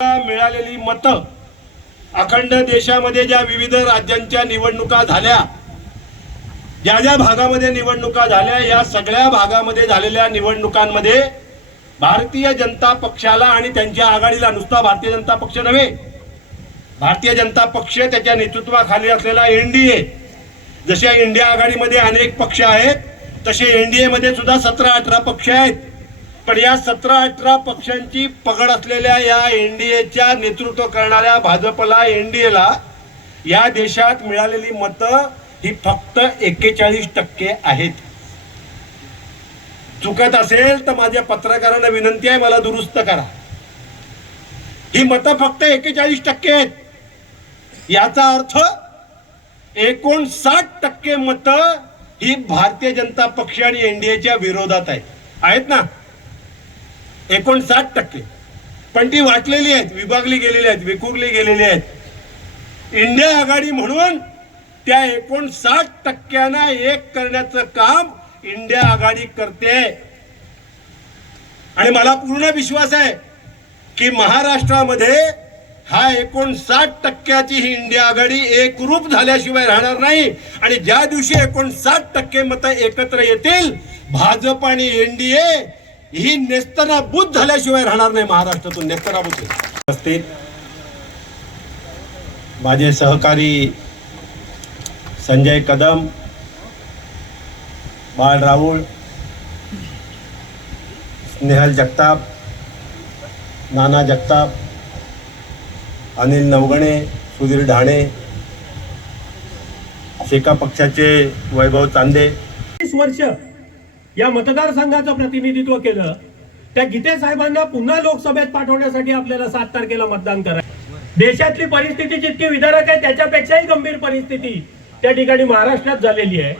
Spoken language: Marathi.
मिळालेली मतं अखंड देशामध्ये ज्या विविध राज्यांच्या निवडणुका झाल्या ज्या ज्या भागामध्ये निवडणुका झाल्या या सगळ्या भागामध्ये झालेल्या निवडणुकांमध्ये भारतीय जनता पक्षाला आणि त्यांच्या आघाडीला नुसता भारतीय जनता पक्ष नव्हे भारतीय जनता पक्ष त्याच्या नेतृत्वाखाली असलेला एनडीए जशा इंडिया आघाडीमध्ये अनेक पक्ष आहेत तसे एनडीए मध्ये सुद्धा सतरा अठरा पक्ष आहेत. पण या सतरा अठरा पक्षांची पगड असलेल्या या एनडीएच्या नेतृत्व करणाऱ्या भाजपला एनडीएला या देशात मिळालेली मतं ही फक्त एक्केचाळीस टक्के आहेत. चुकत असेल तर माझ्या पत्रकारांना विनंती आहे मला दुरुस्त करा. ही मतं फक्त एक्केचाळीस टक्के आहेत. याचा अर्थ एकोणसाठ टक्के मतं ही भारतीय जनता पक्ष आणि एनडीएच्या विरोधात आहेत. आहेत ना? एकोणसाठ टक्के. पण ती वाटलेली आहेत विभागली गेलेली आहेत विखुरली गेलेली आहेत. इंडिया आघाडी म्हणून त्या एकोणसाठ टक्क्यांना एक करण्याचं काम इंडिया आघाडी करते. आणि मला पूर्ण विश्वास आहे की महाराष्ट्रामध्ये हा एकोणसाठ टक्क्याची ही इंडिया आघाडी एकरूप झाल्याशिवाय राहणार नाही. आणि ज्या दिवशी एकोणसाठ टक्के मतं एकत्र येतील भाजप आणि एनडीए ही नेस्तनाबूत झाल्याशिवाय राहणार नाही महाराष्ट्रातून. नेस्तनाबूत असतील माझे सहकारी संजय कदम बाळ राऊळ स्नेहल जगताप नाना जगताप अनिल नवगणे सुधीर ढाणे शेका पक्षाचे वैभव चांदे. वीस वर्ष या मतदारसंघाचं प्रतिनिधित्व केलं त्या गीते साहेबांना पुन्हा लोकसभेत पाठवण्यासाठी आपल्याला सात तारखेला मतदान करायचं देशातली परिस्थिती जितकी विदारक आहे त्याच्यापेक्षाही गंभीर परिस्थिती त्या ठिकाणी महाराष्ट्रात झालेली आहे.